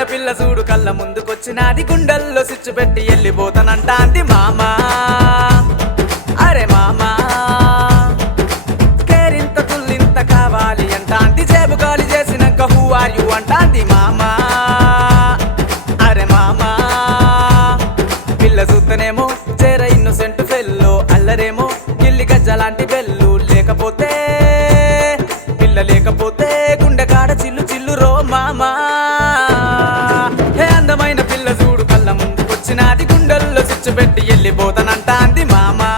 అందమైన పిల్ల చూడు కళ్ళ ముందుకొచ్చినాది గుండెల్లో సిచ్చు పెట్టి వెళ్ళిపోతానంటాంది మామా అరే మామా కేరింత తుల్లింత కావాలి అంటాంది జేబు గాలి చేసినాక హూ ఆర్ యు అంటాంది మామా అరే మామా పిల్ల చూస్తేనేమో చేర ఇన్నోసెంట్ ఫెల్లో అల్లరేమో గిల్లి గజ్జలాంటి బెల్లు లేకపోతే పిల్ల లేకపోతే గుండె కాడ చిల్లు చిల్లు రో మామా హే అందమైన పిల్ల చూడు కళ్ళ ముందుకొచ్చినాది గుండెల్లో సిచ్చు పెట్టి వెళ్ళిపోతానంటాంది మామా